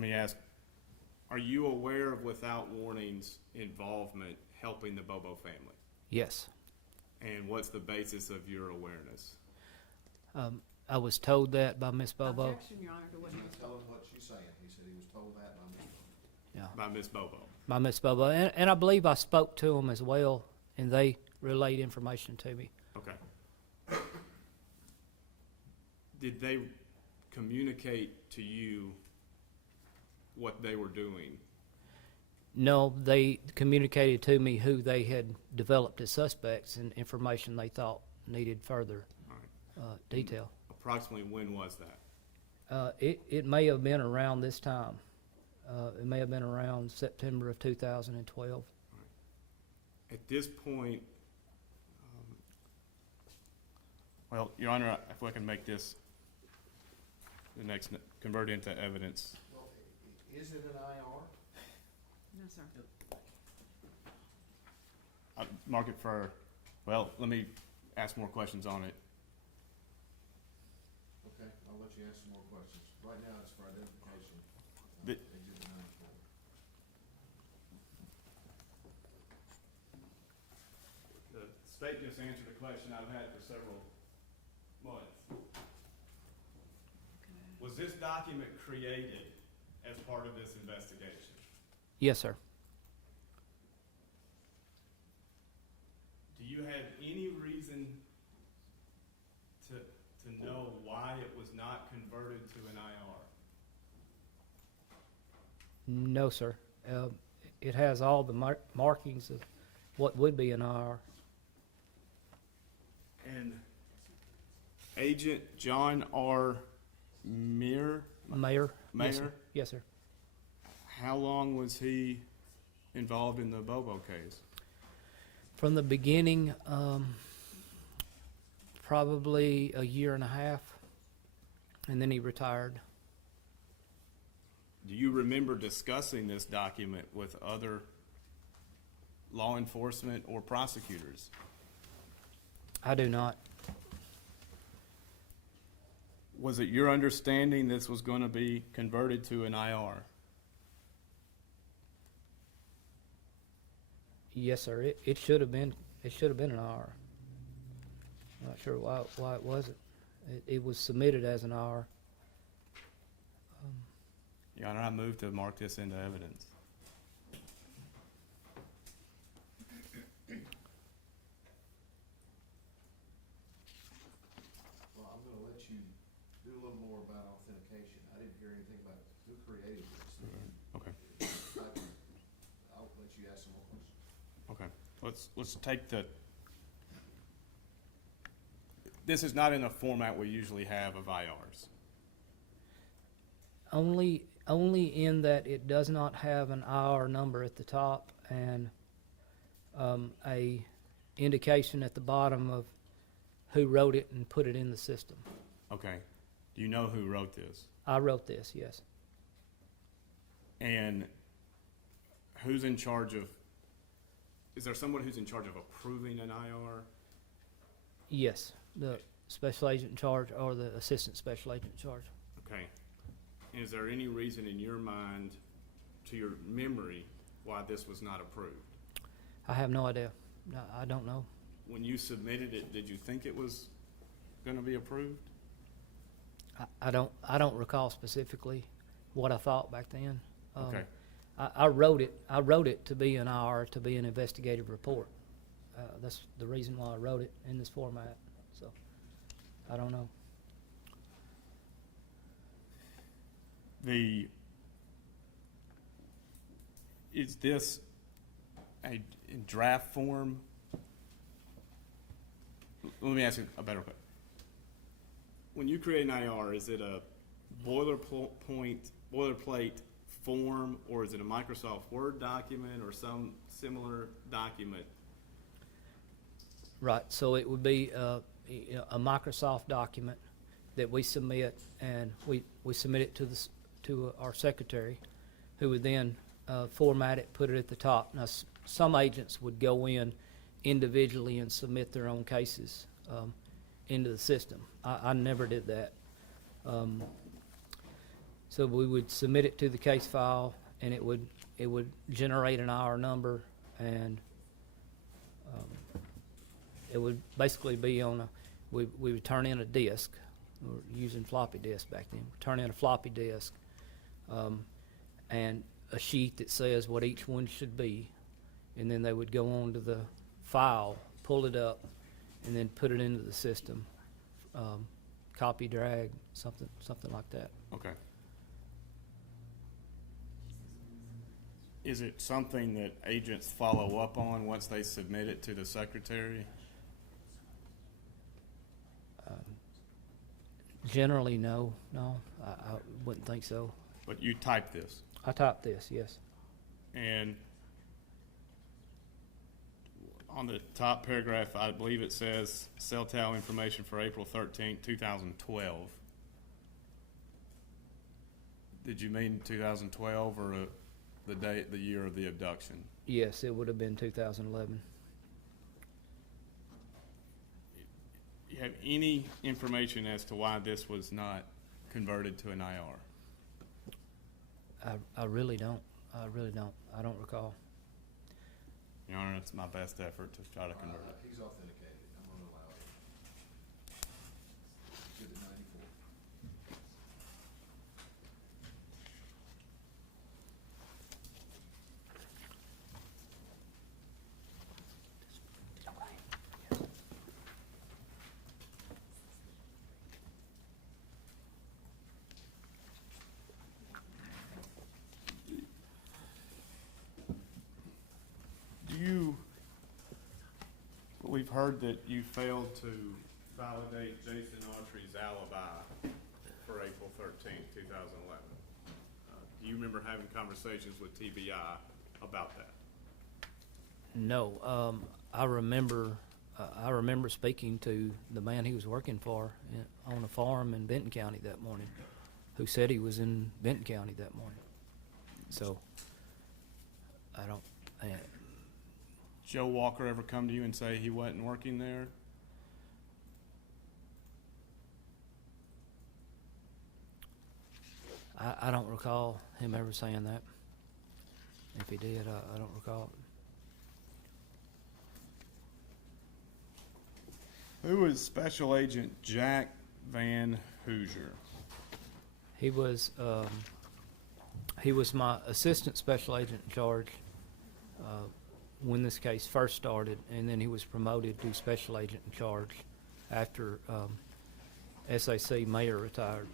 let me ask, are you aware of Without Warning's involvement helping the Bobo family? Yes. And what's the basis of your awareness? I was told that by Miss Bobo. Objection, Your Honor, to what he was Tell told. him what she's saying. He said he was told that by me. Yeah. By Miss Bobo? By Miss Bobo. And I believe I spoke to them as well, and they relayed information to me. Okay. Did they communicate to you what they were doing? No, they communicated to me who they had developed as suspects and information they thought needed further All right. detail. Approximately when was that? It may have been around this time. It may have been around September of 2012. At this point, well, Your Honor, if I can make this the next, convert it into evidence. Well, is it an IR? No, sir. Mark it for, well, let me ask more questions on it. Okay, I'll let you ask some more questions. Right now, it's for identification. The- Exhibit 94. The state just answered a question I've had for several months. Was this document created as part of this investigation? Yes, sir. Do you have any reason to know why it was not converted to an IR? No, sir. It has all the markings of what would be an IR. And Agent John R. Mayer, Mayor? Yes, sir. Mayer, Yes, sir. how long was he involved in the Bobo case? From the beginning, probably a year and a half, and then he retired. Do you remember discussing this document with other law enforcement or prosecutors? I do not. Was it your understanding this was going to be converted to an IR? Yes, sir. It should have been. It should have been an IR. I'm not sure why it wasn't. It was submitted as an IR. Your Honor, I move to mark this into evidence. Well, I'm gonna let you do a little more about authentication. I didn't hear anything about who created this. Okay. I'll let you ask some more questions. Okay. Let's take the. This is not in a format we usually have of IRs. Only in that it does not have an IR number at the top and a indication at the bottom of who wrote it and put it in the system. Okay. Do you know who wrote this? I wrote this, yes. And who's in charge of, is there someone who's in charge of approving an IR? Yes, the special agent in charge or the assistant special agent in charge. Okay. Is there any reason in your mind, to your memory, why this was not approved? I have no idea. No, I don't know. When you submitted it, did you think it was going to be approved? I don't recall specifically what I thought back then. Okay. I wrote it to be an IR, to be an investigative report. That's the reason why I wrote it in this format. So I don't know. Is this a in draft form? Let me ask you a better question. When you create an IR, is it a boilerplate form, or is it a Microsoft Word document or some similar document? Right. So it would be a Microsoft document that we submit, and we submit it to our secretary, who would then format it, put it at the top. Now, some agents would go in individually and submit their own cases into the system. I never did that. So we would submit it to the case file, and it would generate an IR number, and it would basically be on we would turn in a disk. We were using floppy disk back then. Turn in a floppy disk, and a sheet that says what each one should be, and then they would go on to the file, pull it up, and then put it into the system. Copy, drag, something like that. Okay. Is it something that agents follow up on once they submit it to the secretary? Generally, no, I wouldn't think so. But you type this, I typed this, yes. and on the top paragraph, I believe it says cell tower information for April 13th, 2012. Did you mean 2012 or the date, the year of the abduction? Yes, it would have been 2011. You have any information as to why this was not converted to an IR? I really don't. I don't recall. Your Honor, it's my best effort to try to convert it. He's authenticated, I'm gonna allow it. Good to 94. We've heard that you failed to validate Jason Autry's alibi for April 13th, 2011. Do you remember having conversations with TBI about that? No, I remember speaking to the man he was working for on a farm in Benton County that morning, who said he was in Benton County that morning. So, I don't. Joe Walker ever come to you and say he wasn't working there? I don't recall him ever saying that. If he did, I don't recall it. Who is Special Agent Jack Van Hoosier? He was my assistant special agent in charge when this case first started, and then he was promoted to special agent in charge after SAC Mayor retired.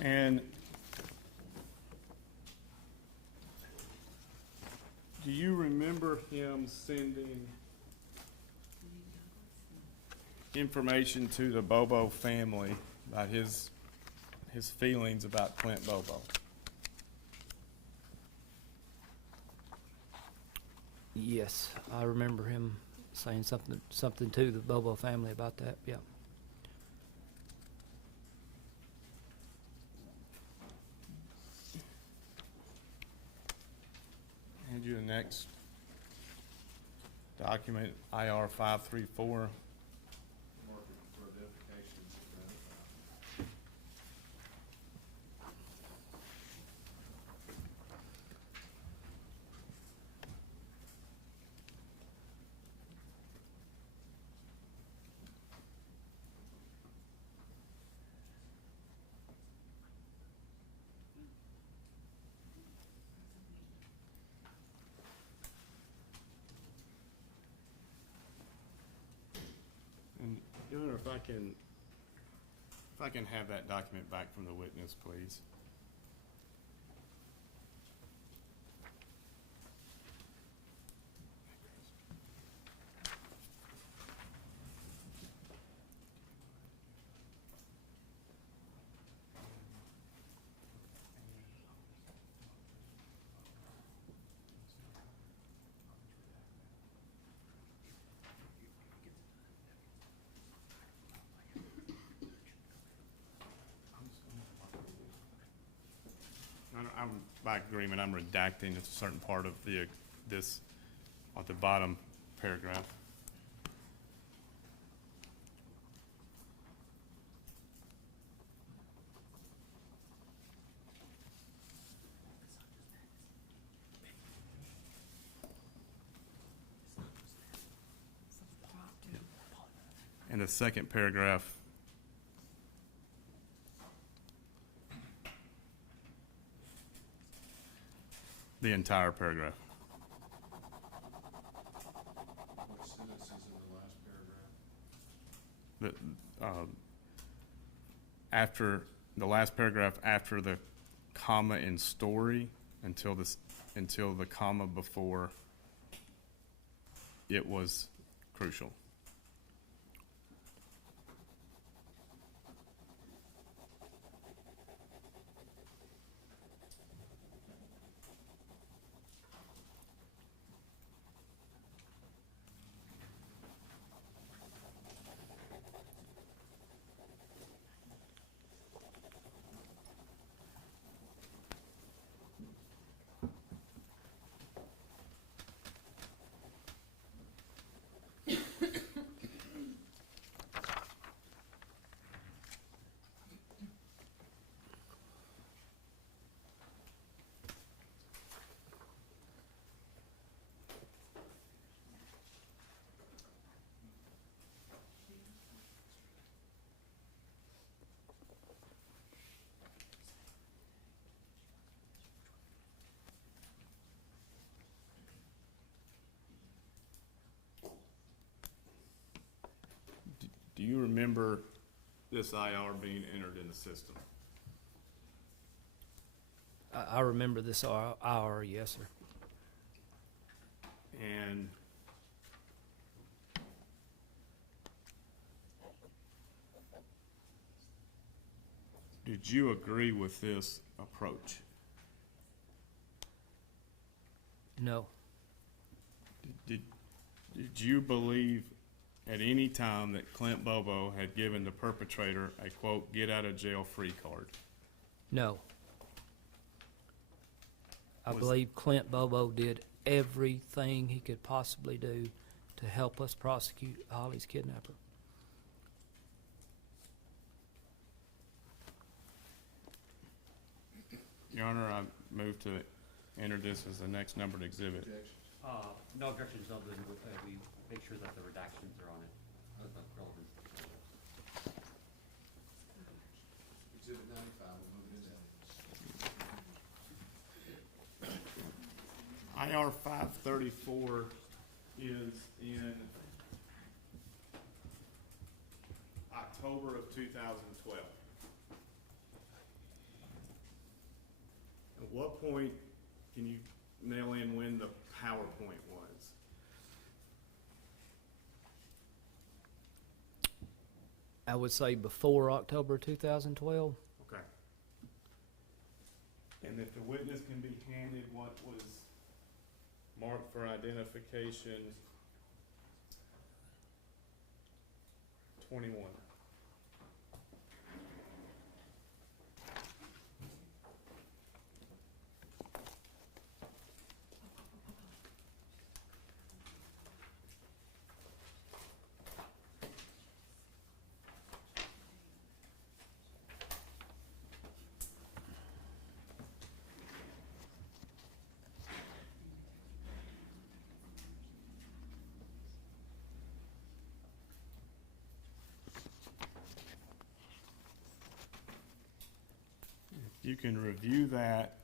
And do you remember him sending information to the Bobo family about his feelings about Clint Bobo? Yes, I remember him saying something to the Bobo family about that. Yeah. Hand you the next document, IR 534. Mark it for identification. And Your Honor, if I can have that document back from the witness, please. I'm, by agreement, I'm redacting a certain part of this at the bottom paragraph. in the second paragraph, the entire paragraph. Which sentence is in the last paragraph? After the last paragraph, after the comma in story, until the comma before it was crucial. Do you remember this IR being entered in the system? I remember this IR, yes, sir. And did you agree with this approach? No, Did you believe at any time that Clint Bobo had given the perpetrator a quote, get out of jail free card? no. I Was- believe Clint Bobo did everything he could possibly do to help us prosecute Holly's kidnapper. Your Honor, I move to enter this as the next numbered exhibit. Objections? No objections, other than we make sure that the redactions are on it, the relevant. Exhibit 95, we'll move it into evidence. IR 534 is in October of 2012. At what point can you nail in when the PowerPoint was? I would say before October 2012. Okay. And if the witness can be handed what was marked for identification 21. You can review that.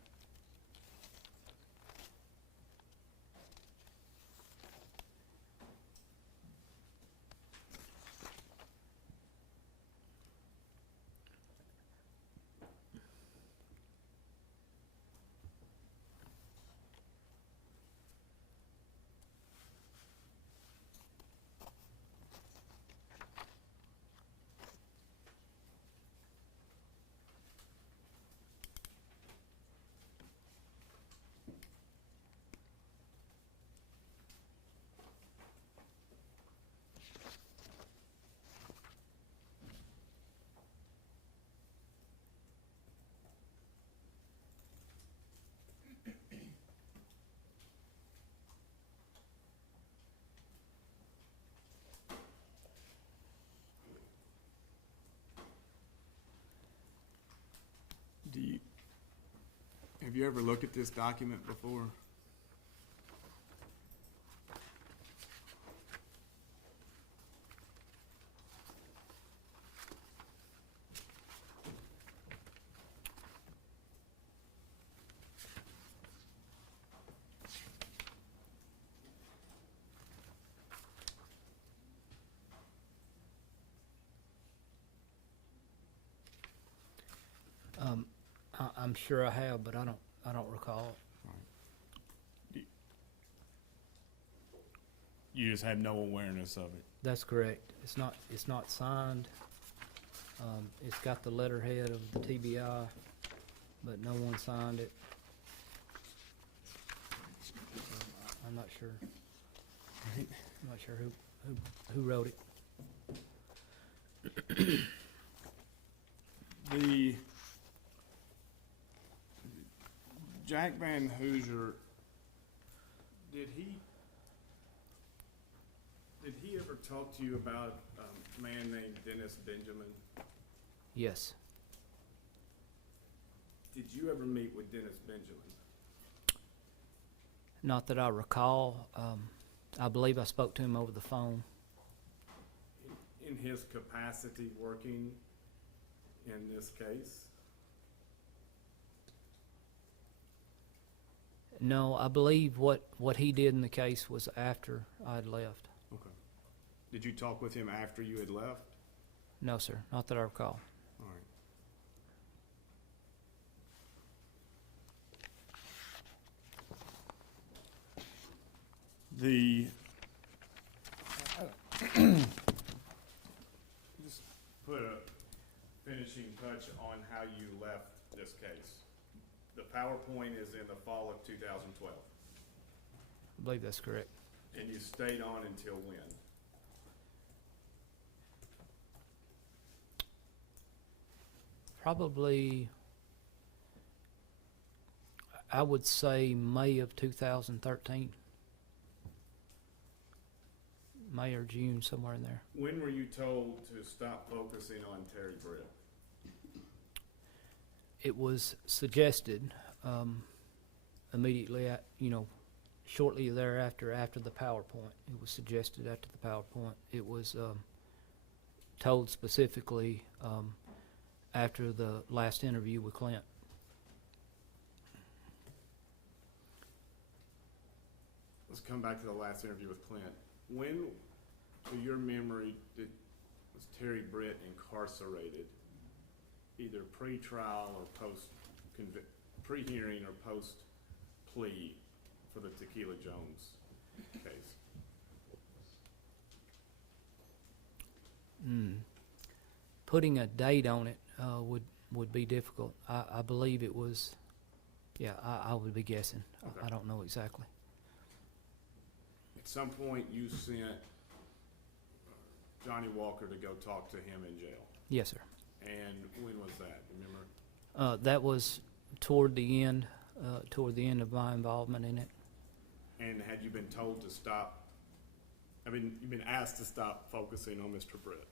Have you ever looked at this document before? I'm sure I have, but I don't recall. You just had no awareness of it. That's correct. It's not signed. It's got the letterhead of the TBI, but no one signed it. I'm not sure. I'm not sure who wrote it. The Jack Van Hoosier, did he ever talk to you about a man named Dennis Benjamin? Yes. Did you ever meet with Dennis Benjamin? Not that I recall. I believe I spoke to him over the phone. In his capacity working in this case? No, I believe what he did in the case was after I'd left. Okay. Did you talk with him after you had left? No, sir, not that I recall. All right. Just put a finishing touch on how you left this case. The PowerPoint is in the fall of 2012, I believe that's correct. and you stayed on until when? Probably, I would say May of 2013. May or June, somewhere in there. When were you told to stop focusing on Terry Britt? It was suggested immediately, shortly thereafter, after the PowerPoint. It was suggested after the PowerPoint. It was told specifically after the last interview with Clint. Let's come back to the last interview with Clint. When, to your memory, was Terry Britt incarcerated, either pre-trial or pre-hearing or post-plea for the Tequila Jones case? Putting a date on it would be difficult. I believe it was, I would be guessing. Okay. I don't know exactly. At some point, you sent Johnny Walker to go talk to him in jail. Yes, sir. And when was that? Remember? That was toward the end of my involvement in it. And had you been told to stop? I mean, you've been asked to stop focusing on Mr. Britt.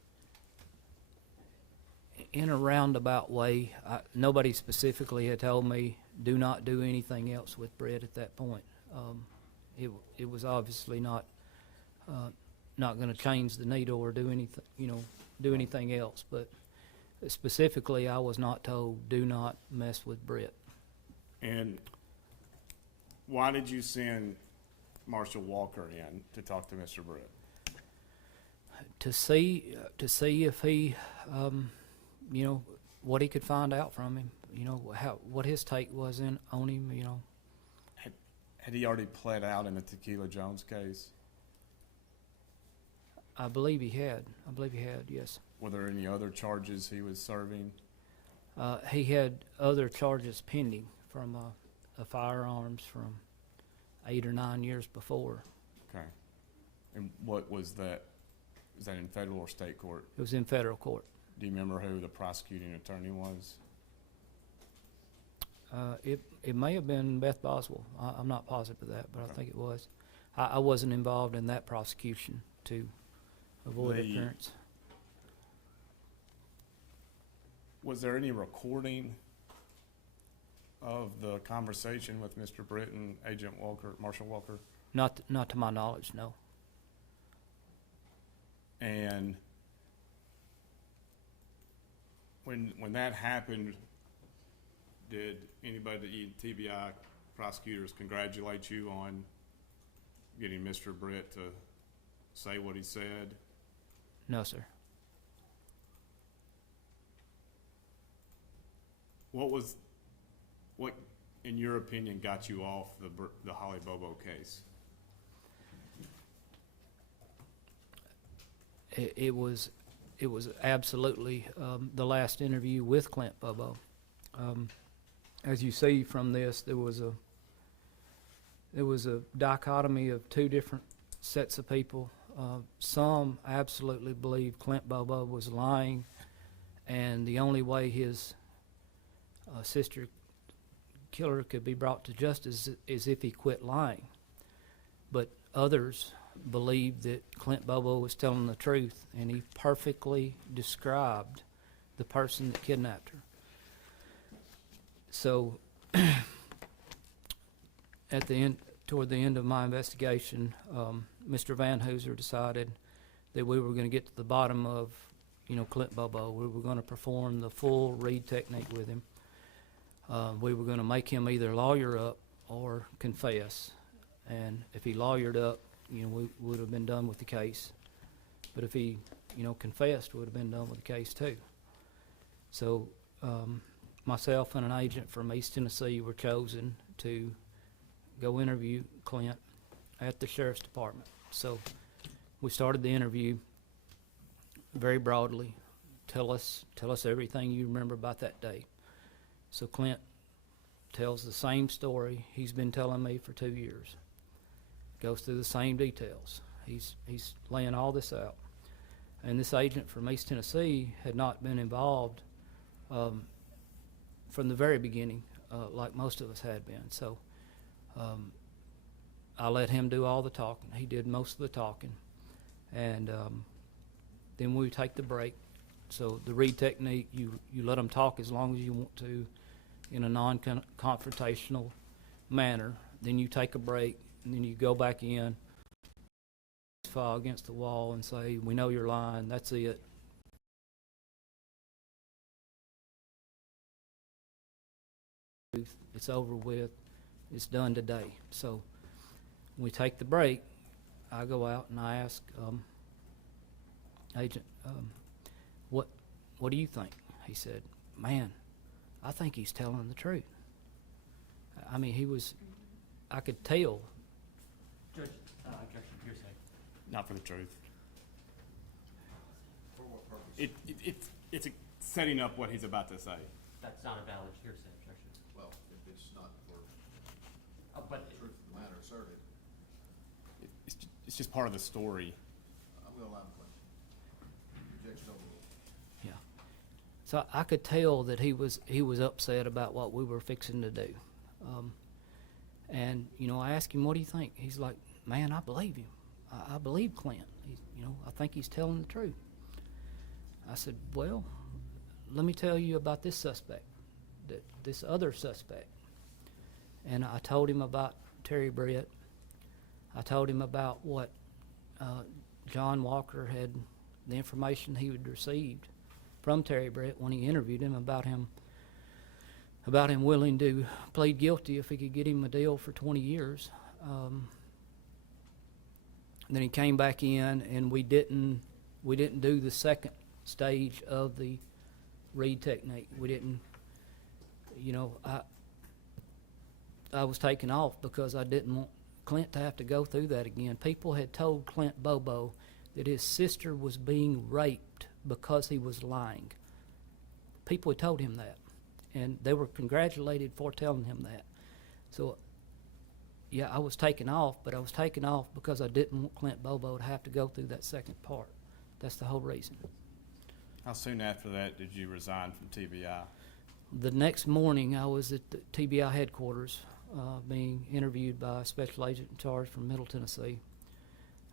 In a roundabout way, nobody specifically had told me do not do anything else with Brett at that point. It was obviously not going to change the needle or do anything else. But specifically, I was not told do not mess with Brett. And why did you send Marshall Walker in to talk to Mr. Britt? To see if he, what he could find out from him. What his take was on him. Had he already pled out in the Tequila Jones case? I believe he had. Yes. Were there any other charges he was serving? He had other charges pending from a firearms from 8 or 9 years before. Okay. And what was that? Was that in federal or state court? It was in federal court. Do you remember who the prosecuting attorney was? It may have been Beth Boswell. I'm not positive of that, but Okay. I think it was. I wasn't involved in that prosecution to avoid appearance. Was there any recording of the conversation with Mr. Britt and Agent Walker, Marshall Walker? Not to my knowledge, no. And when that happened, did anybody, TBI prosecutors, congratulate you on getting Mr. Britt to say what he said? No, sir. What was What, in your opinion, got you off the Holly Bobo case? It was absolutely the last interview with Clint Bobo. As you see from this, there was a dichotomy of two different sets of people. Some absolutely believed Clint Bobo was lying, and the only way his sister killer could be brought to justice is if he quit lying. But others believed that Clint Bobo was telling the truth, and he perfectly described the person that kidnapped her. So, toward the end of my investigation, Mr. Van Hooser decided that we were going to get to the bottom of, Clint Bobo. We were going to perform the full read technique with him. We were going to make him either lawyer up or confess. And if he lawyered up, we would have been done with the case. But if he, confessed, we would have been done with the case too. So myself and an agent from East Tennessee were chosen to go interview Clint at the Sheriff's Department. So we started the interview very broadly. Tell us everything you remember about that day. So Clint tells the same story he's been telling me for 2 years. Goes through the same details. He's laying all this out. And this agent from East Tennessee had not been involved from the very beginning, like most of us had been. So I let him do all the talking. He did most of the talking. And then we take the break. So the read technique, you let them talk as long as you want to in a non-confrontational manner. Then you take a break, and then you go back in, file against the wall and say, we know you're lying, that's it. It's over with, it's done today. So when we take the break, I go out and I ask Agent, what do you think? He said, man, I think he's telling the truth. I mean, I could tell. Judge, objection, hearsay. Not for the truth. For what purpose? It's setting up what he's about to say. That's not a valid hearsay objection. Well, if it's not for But the truth of the matter asserted, It's just part of the story. I'm gonna allow the question. Objection overruled. Yeah. So I could tell that he was upset about what we were fixing to do. And, I asked him, what do you think? He's like, man, I believe him. I believe Clint. I think he's telling the truth. I said, well, let me tell you about this suspect, this other suspect. And I told him about Terry Brett. I told him about what John Walker had, the information he had received from Terry Brett when he interviewed him about him willing to plead guilty if he could get him a deal for 20 years. Then he came back in, and we didn't do the second stage of the read technique. We didn't, I was taken off because I didn't want Clint to have to go through that again. People had told Clint Bobo that his sister was being raped because he was lying. People had told him that, and they were congratulated for telling him that. So, yeah, I was taken off, but I was taken off because I didn't want Clint Bobo to have to go through that second part. That's the whole reason. How soon after that did you resign from TBI? The next morning, I was at the TBI headquarters being interviewed by a special agent in charge from Middle Tennessee.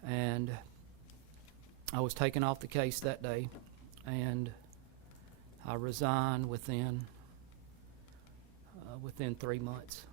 And I was taken off the case that day, and I resigned within 3 months.